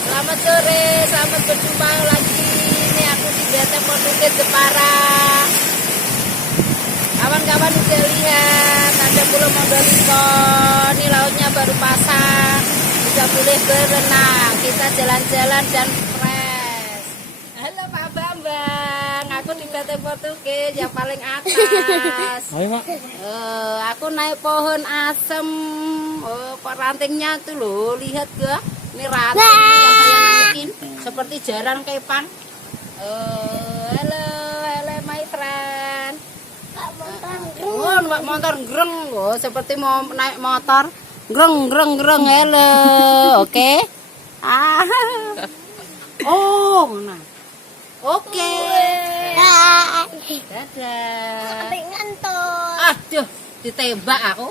Selamat sore, selamat berjumpa lagi. Ini aku di BT Portugis Jepara. Kawan-kawan udah lihat, ada pulau Mondoliko. Ini lautnya baru pasang, sudah boleh berenang. Kita jalan-jalan dan fresh. Halo Pak Bambang, aku di BT Portugis yang paling atas. Ayo, Mak. Aku naik pohon asem. Rantingnya tuh loh, lihat gak? Ini ranting yang saya naikin seperti jaran kepang. Halo my friend. Motor greng, seperti mau naik motor. Greng. Halo, oke. Mana? Oke. Dadah. Ngantor. Aduh, ditembak aku.